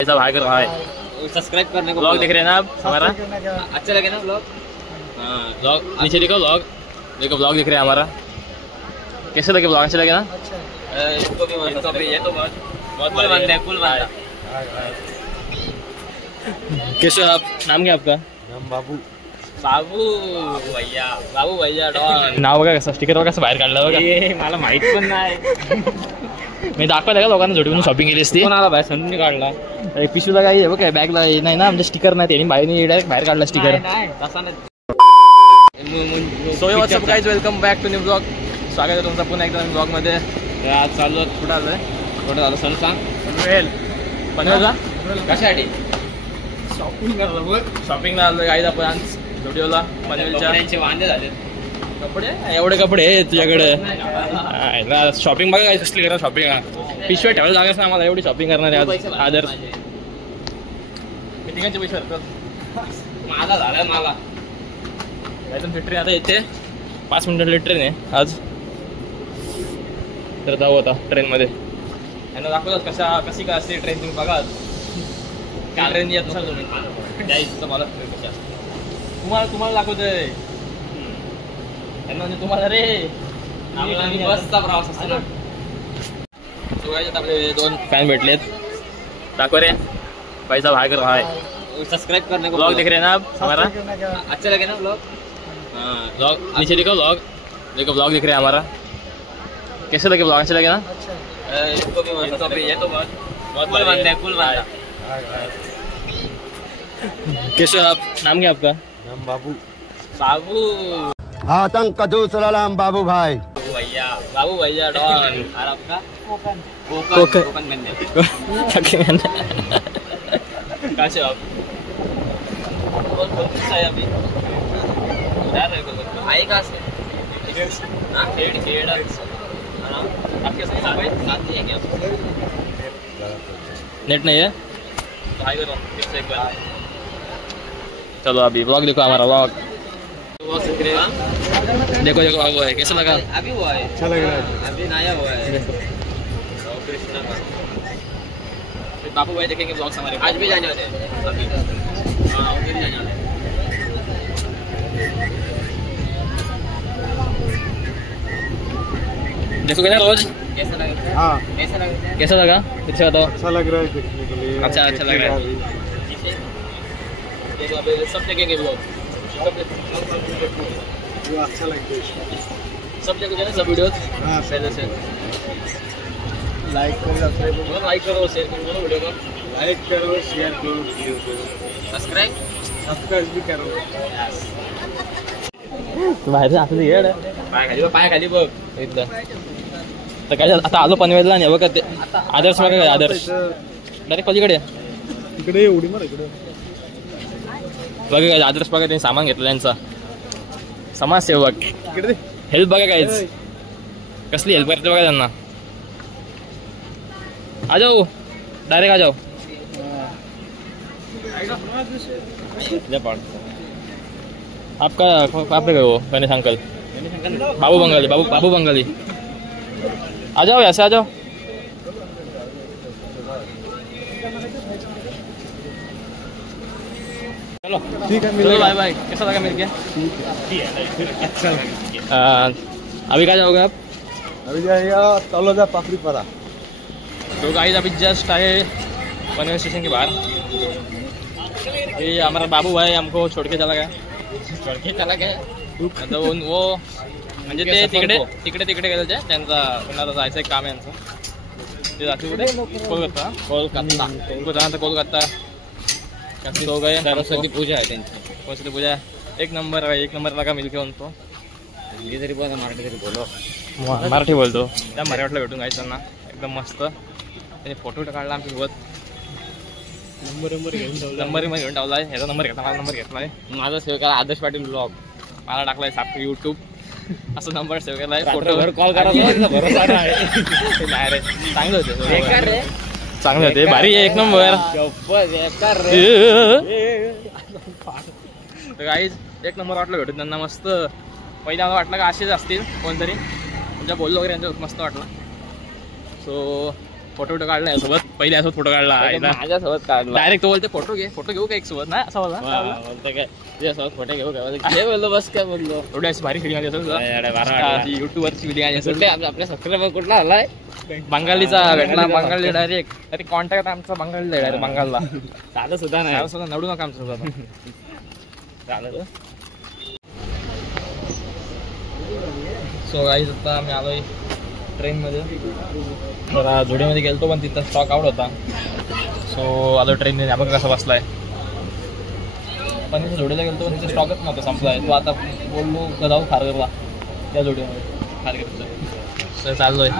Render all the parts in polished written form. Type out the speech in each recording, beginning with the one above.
ऐसा भाई कर रहा है। सब्सक्राइब करने को ब्लॉग देख रहे हैं ना आप हमारा? अच्छा लगे ना ब्लॉग? हाँ ब्लॉग नीचे देखो, ब्लॉग देखो, ब्लॉग दिख रहे हैं हमारा। कैसे लगे ब्लॉग? अच्छे लगे ना? इसको भी ये तो बहुत कूल बंदा है, कूल बंदा। कैसे आप? नाम क्या आपका? नाम बाबू भैया, बाबू भैया डॉन। नाव बघा कसं, स्टिकर बघा कसं बाहेर काढलं बघा. ये मला माहित पण नाही. मी दाखवायला का लोकांना जोडी म्हणून शॉपिंग केली असती. कोणाला बाहेर समजून काढला? पिशूला काही आहे बघा, बॅगला नाही ना, म्हणजे स्टिकर नाही, त्यांनी बाहेर डायरेक्ट बाहेर काढला स्टिकर. नाही तसा नाही. So what's up guys, welcome back to new blog. स्वागत आहे तुमचं पुन्हा एकदा ब्लॉग मध्ये. आज चालू कुठं आलोय? कुठं झालं सर सांग. पनवेल. पनवेलला कशासाठी? शॉपिंगला आलोय गाईज आपण आज स्टुडिओला पनवेलच्या. वांदे झाले कपडे, एवढे कपडे तुझ्याकडे? शॉपिंग बघा काय कसली करा शॉपिंग. पिशव्या ठेवायला जागाच ना आम्हाला, एवढी शॉपिंग करणार आहे आज. आदर्श मिटिंगांचे पैसे हरकत माझा झालाय मला. ट्रेन आता येते 5 मिनिटाची ट्रेन आहे आज. तर जाऊ आता ट्रेनमध्ये. यांना दाखवतात कशी काय असते ट्रेन, तुम्ही बघा. ट्रेन येत नसाल तुम्ही द्यायचं मला कशा तुम्हाला दाखवतंय त्यांना, म्हणजे तुम्हाला रे बसचा प्रवास असतो ना. आपले 2 फॅन भेटलेत. दाखव रे पैसा भाई कर रहा है. सब्सक्राइब करने को ब्लॉग देख रहे हैं ना आप हमारा? अच्छा लगे ना ब्लॉग? हाँ ब्लॉग नीचे देखो, ब्लॉग देखो, ब्लॉग दिख रहे हैं हमारा. कैसे लगे ब्लॉग? अच्छे लगे ना? इसको भी ये तो बहुत कूल बंदा है, कूल बंदा. कैसे आप? नाम क्या आपका? नाम बाबू बाबू आतंक का दूसरा नाम बाबू भाई. भैया, बाबू भैया डॉन. और आपका? कोकण बंदे. कहाँ से आप? है अभी आई कहाँ से? आपके साथ ही है क्या? नेट नहीं है? भाई करो फिर से एक बार. चलो अभी ब्लॉग देखो हमारा ब्लॉग. देखो देखो बाबू है, कैसा लगा? अभी हुआ है. अच्छा लग रहा है. अभी नया हुआ है. कृष्णा का बाबू भाई देखेंगे ब्लॉग्स हमारे. आज भी जाने वाले हैं अभी. हाँ उधर ही जाने वाले. देखोगे ना रोज? कैसा लगा? हाँ कैसा लगा? कैसा लगा फिर से बताओ. अच्छा लग रहा है देखने के लिए. अच्छा लग रहा है. देखो अभी सब देखेंगे ब्लॉग. वो अच्छा लगता है. सब देखोगे ना सब वीडियो हाँ पहले से. लाइक करो, सब्सक्राइब करो. लाइक करो, शेयर करो वीडियो को. लाइक करो, शेयर करो, वीडियो को सब्सक्राइब भी करो. बाहेर असं येड पाय खाली बघ. एकदा तर काय आता आलो पनवेलला नाही बघा. ते आदर्श बघा काय आदर्श डायरेक्ट पलीकडे इकडे एवढी मला इकडे बघा काय आदर्श बघा. त्यांनी सामान घेतलं त्यांचा समाजसेवक. इकडे हेल्प बघा काहीच कसली हेल्प करते बघा त्यांना. आ जाओ डायरेक्ट आ जाओ. आपका आप गए वो गणेश अंकल बाबू बंगाली. बाबू बंगाली आ जाओ, ऐसे आ जाओ. चलो ठीक है. चलो बाय बाय. कैसा लगा मिल के? अच्छा अभी कहाँ जाओगे आप? अभी जाएगा तलोजा पापड़ी परा. तो गाइस अभी जस्ट आए पनवेल स्टेशन के बाहर. ये हमारा बाबू भाई हमको छोड़ के चला गया. आता वो म्हणजे ते तिकडे गेलं ते. त्यांचा कोणाला जायचं एक काम आहे यांचं. ते जाते कुठे? कोलकाता. तो गए. सरस्वती पूजा है त्यांची. सरस्वती पूजा एक नंबर लगा मिलके उनको. हिंदी तरी बोला, मराठी तरी बोलो. मराठी बोलतो. त्या मराठीला भेटून गायचं त्यांना एकदम मस्त. त्याने फोटो काढला आमच्यासोबत. नंबर घेऊन ठेवलाय. ह्याचा नंबर घेतला, माझा नंबर घेतलाय. माझा सेव केला आदर्श पाटील ब्लॉग. मला टाकलाय साप यूट्यूब असं नंबर सेव्ह केलाय. फोटोवर कॉल करा. भरोसा नाही रे. चांगले होते, बेकार रे. चांगले होते, भारी आहे, एक नंबर. बेकार रे. तर गाईज एक नंबर वाटलं भेटून त्यांना मस्त. पहिल्या मला वाटलं का असेच असतील कोणतरी, तुमच्या बोललो वगैरे यांच्या मस्त वाटलं. सो फोटो काढला यासोबत, पहिले यासोबत फोटो काढला माझ्यासोबत काढला डायरेक्ट तो बोलते फोटो घेऊ का एक सोबत ना असं बोलला बोलतो काय तुझ्यासोबत फोटो घेऊ का हे बोललो बस काय बोललो एवढी अशी भारी फिलिंग असेल युट्यूबवरची फिलिंग आली असेल कुठे आपल्या सबस्क्रायबर कुठला आलाय बंगालीचा भेटला बंगाली डायरेक्ट अरे कॉन्टॅक्ट आमचा बंगाली डायरेक्ट बंगालला चालत सुद्धा नाही सुद्धा नडू नका आमचं सुद्धा चालत सो गाईज आता आम्ही आलोय ट्रेनमध्ये जरा झुडीमध्ये गेलतो पण तिथं स्टॉक आउट होता सो आलो ट्रेनने आपण कसा बसलाय पण तिथे झुडीला गेलतो पण तिथे स्टॉकच नव्हता संपलाय तो आता बोललो का जाऊ खारघरला त्या झुडीमध्ये खारघरचं सो चाललोय तर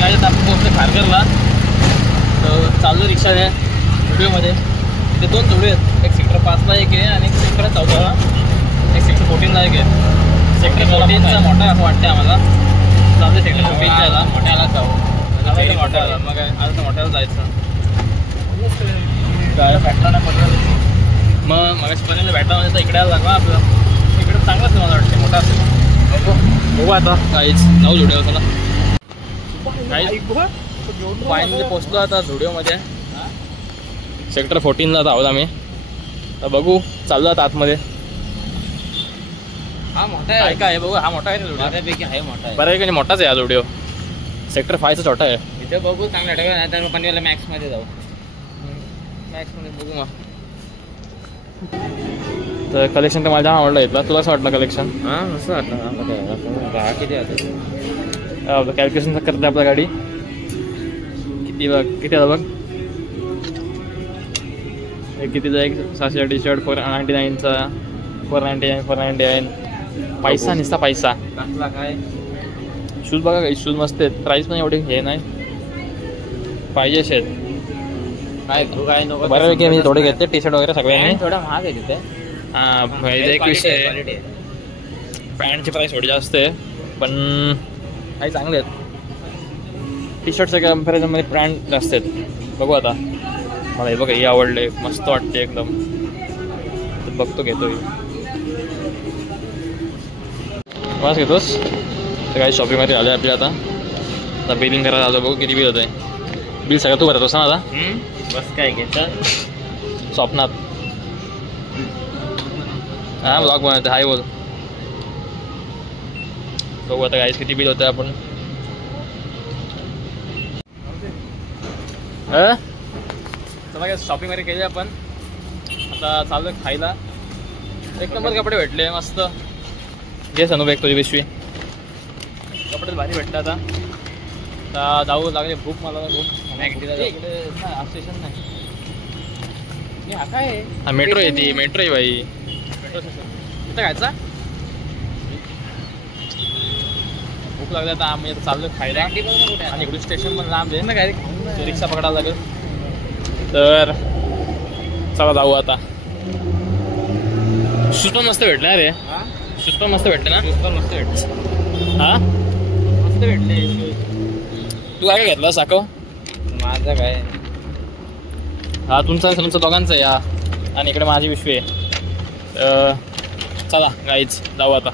गाईज आपण पोहोचलो खारघरला तर चाललो रिक्षाने झुडीमध्ये तिथे 2 झुडी आहेत एक सेक्टर 5ला एक आहे आणि एक सेक्टर 14ला एक सेक्टर 14ला एक आहे सेक्टर 14चा मोठा असं वाटतं आम्हाला चालतं सेक्टर 14च्या याला मोठ्याला जाऊ मोठ्याला मग काय आता तर मोठ्याला जायचं भेटला नाही पटेल मग पनीरला भेटला म्हणजे तर इकडे यायला लागला आपलं इकडे चांगलंच मला वाटतं मोठा असेल बघू आता काहीच नाव झुडिओ चला काहीच फायनली पोचलो आता झुडिओमध्ये सेक्टर 14ला आहोत आम्ही तर बघू चाललो आता आतमध्ये हा मोठा काय काय बघू हा मोठा आहे झुडिओ बऱ्यापैकी आहे मोठा आहे बऱ्यापैकी मोठाच आहे हा झुडिओ सेक्टर 5चा छोटा आहे इथे बघू चांगला ठेवा नाही तर पनवेलला मॅक्स मध्ये जाऊ मॅक्समध्ये बघू मग तर कलेक्शन तर माझ्या आवडलं इथला तुला असं वाटलं कलेक्शन हा असं वाटतं भाव किती आता कॅल्क्युलेशन करते आपल्या गाडी किती आलं बघ कितीचा एक 600 टी शर्ट 499चा 499 पैसा निसता पैसा कसला काय शूज बघा काही शूज मस्त आहेत प्राईस पण एवढी हे नाही पाहिजे शेत काय तू काय नको बऱ्यापैकी मी थोडे घेतले टी शर्ट वगैरे सगळ्यांनी थोडा महाग आहे तिथे हां एक विषय पॅन्टची प्राईस थोडी जास्त आहे पण काही चांगले आहेत टी शर्टच्या कम्पॅरिझनमध्ये ब्रँड जास्त आहेत बघू आता मला हे बघा हे आवडले मस्त वाटते एकदम बघतो घेतोय बस घेतोस तर काही शॉपिंगमध्ये आलं आपल्या आता बिलिंग करायला आलो बघू किती बिल होत आहे बिल सगळं तू भरतोस ना आता बस काय घेतं स्वप्नात हां ब्लॉग बनवते हाय बोल बघू आता काहीच किती बिल होतं आपण चला काय शॉपिंग वगैरे केली आपण आता चालू खायला एक नंबर कपडे भेटले मस्त घे सनू बॅग तुझी पिशवी कपडे भारी भेटले आता जाऊ लागले भूक मला भूक स्टेशन नाही हा काय हा मेट्रो येते मेट्रो आहे भाई मेट्रो स्टेशन इथं खायचा भूक लागली आता आम्ही आता चाललो खायला आणि इकडून स्टेशन पण लांब आहे ना काय रिक्षा पकडायला लागेल तर चला जाऊ आता शूज पण मस्त भेटले रे शूज पण मस्त भेटले ना शूज पण मस्त भेटले हा मस्त भेटले तू काय घेतलं साखव माझं काय हा तुमचं दोघांचं आहे हा आणि इकडे माझी पिशवी आहे चला गाईच जाऊ आता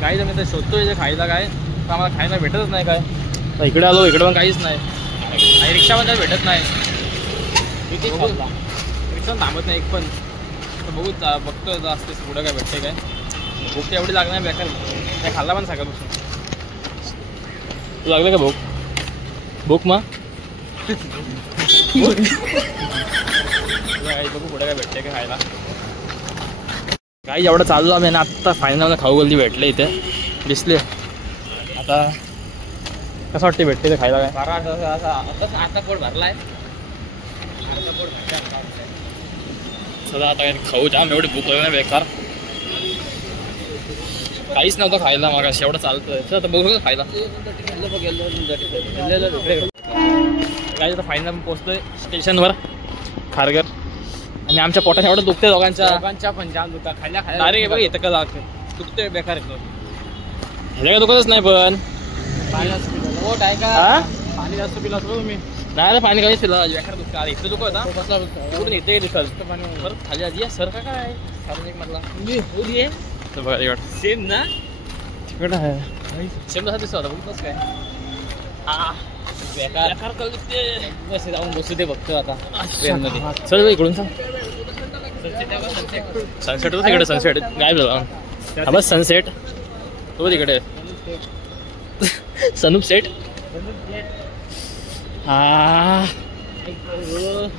काहीच आम्ही तर शोधतोय जे खायला काय तर आम्हाला खायला भेटतच नाही काय तर इकडे आलो इकडे पण काहीच नाही आणि रिक्षा पण काही भेटत नाही किती रिक्षा थांबत नाही एक पण तर बघू बघतोय असते पुढं काय भेटते काय भूक एवढी लागणार बेकार काय खाल्ला पण सकाळपासून तू लागलं का भूक मग बघू पुढे काय भेटते काय खायला काही एवढं चालू आम्ही ना आत्ता फायनल खाऊ गल्ली भेटले इथे दिसले आता कसं वाटते भेटते ते खायला काय आता पोट भरलाय चला आता काय खाऊ जाम एवढी भूक लागली ना बेकार काहीच नव्हतं खायला मग अशी एवढं चालतं आता बघू का खायला काय आता फायनल पोहोचतोय स्टेशनवर खारघर आणि आमच्या पोटात एवढं दुखते दोघांच्या पण जाम दुखा खायला खायला अरे बघ इथं का दुखतोय बेकार येतो ह्याच्या काय दुखतच नाही पण पाणी जास्त पिलं पोट आहे का हा? पाणी जास्त पिला असं तुम्ही नाही रे पाणी काहीच पिला बेकार दुखतं अरे इथं दुखत होता तिकडून येते दिसत परत खाली आधी या सर का काय सार्वजनिक मधला होती तर बघा इकडं सेम ना तिकडं आहे सेम तसा दिसतो आता बघतोस काय हा बेकार कल दिसते बस जाऊन बसू दे बघतो आता ट्रेनमध्ये चल इकडून सांग सनसेट होतं तिकडे सनसेट काय झालं हा बस सनसेट हो तिकडे सनूप सेट हा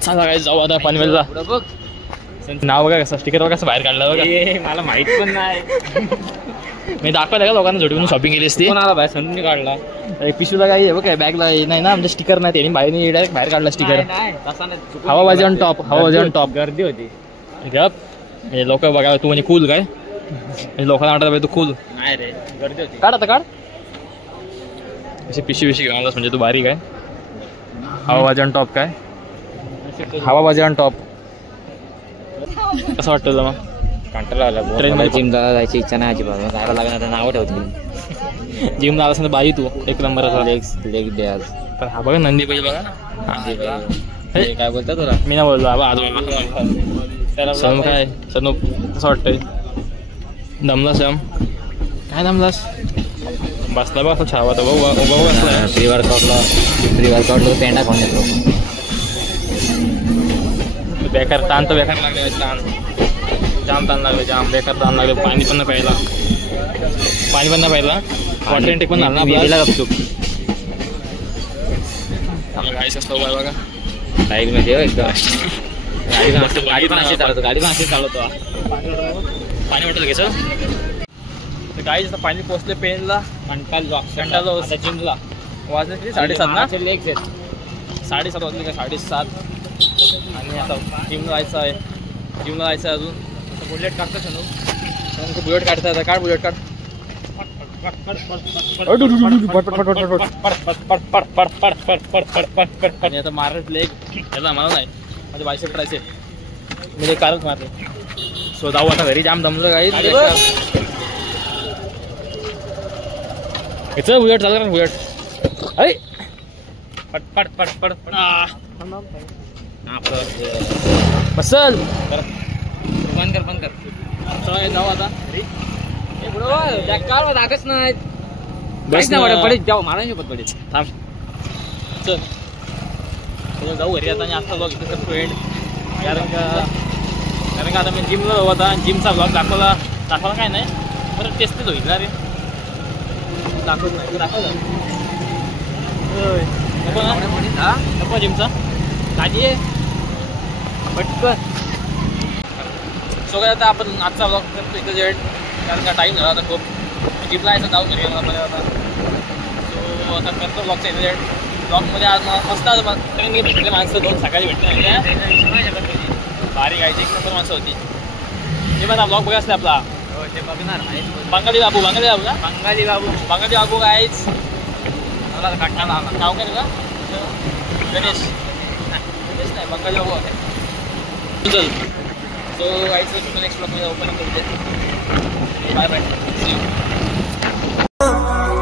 चला काय जाऊ आता पनवेलला बघ नाव बघा कसं स्टिकर बघा कसं बाहेर काढलं बघा मला माहित पण नाही मी दाखवायला का लोकांना जोडून शॉपिंग केली असती कोणाला बाहेर संधी काढला पिशूला काही आहे बघ काय बॅगला नाही ना आमच्या स्टिकर नाही त्यांनी बाहेर डायरेक्ट बाहेर काढला स्टिकर हवाबाजी ऑन टॉप हवाबाजी ऑन टॉप गर्दी होती म्हणजे लोक बघा तू म्हणजे कूल काय लोकांना वाटत पाहिजे तू कूल नाही रे गर्दी होती काढ आता काढ अशी पिशवी घेऊन आलास म्हणजे तू बारीक आहे हवाबाजी ऑन टॉप काय हवाबाजी ऑन टॉप कसं वाटतं तुला मग कंटाळा आला ट्रेनमध्ये जिमला जायची इच्छा नाही अजिबात जायला लागणार नावं ठेवतील जिमला आला असं बाई तू एक नंबर लेग दे आज पण हा बघा नंदी पाहिजे बघा काय बोलता तुला मी नाही बोललो बाबा सनू काय सनू कसं वाटतंय दमलास एम काय दमलास बसला बघ असं छावा तर उभा बसला प्री वर्कआउटला पेंडा खाऊन येतो बेकार ताण तर बेकार लागले ताण जाम ताण लागले जाम बेकार ताण लागले पाणी पण नाही प्यायला वॉटर इंटेक पण झालं ना आपल्याला गपचूप गाडी कसं आहे बघा बाईकमध्ये गाडी पण अशी चालवतो पाणी वाटलं घ्यायचं गाडी जसं पाणी पोचले पेनला घंटाला जिमला वाजले किती 7:30 ना 7:30 वाजले का 7:30 आणि आता जिमला जायचं आहे अजून बुलेट काढतो छान बुलेट काढता आता काढ बुलेट काढ आणि आता मारत लेग याला मला नाही माझे बायसेप ट्रायसेप मी कारच मारले सो जाऊ आता घरी जाम दमलं काही याचं बुलेट चालू कर बुलेट अरे पट पट पट पट पट बसल बंद कर चला जाऊ आता धाकच नाही बस पडेल जाऊ मला नाही पडेल थांब चल जाऊ घरी आता आणि आजचा ब्लॉग इथं फ्रेंड कारण का आता मी जिमला जाऊ आता जिमचा ब्लॉग दाखवला काय नाही बरं टेस्ट तो घेतला रे दाखवत नाही दाखवलं नको ना नको जिमचा काळजी आहे पटकन सो काय आता आपण आजचा ब्लॉग करतो इथं जेड कारण का टाईम झाला आता खूप जिमला यायचं जाऊ घरी मला आता सो आता करतो ब्लॉगचा इथं जेड ब्लॉगमध्ये आज मस्त ट्रेन मी भेटले माणसं दोन सकाळी भेटले बारीक गायची एक नंबर माणसं होती ते मला ब्लॉग बघा असले आपला ते बघणार बंगाली बाबू ना बंगाली बाबू गायच मला काटणार नाव काय तुझा गणेश नाही बंगाली बाबू आहे चल सो गायचं नेक्स्ट ब्लॉग मध्ये ओपनिंग करते बाय बाय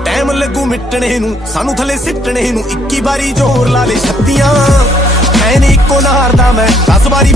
ਟਾਈਮ ਲੱਗੂ ਮਿਟਣੇ ਨੂੰ ਸਾਨੂੰ ਥੱਲੇ ਸਿੱਟਣੇ ਨੂੰ 21 ਵਾਰੀ ਜ਼ੋਰ ਲਾ ਲੈ ਛੱਤੀਆਂ ਐਨ ਇੱਕੋ ਨਾਰ ਦਾ ਮੈਂ 10 ਵਾਰੀ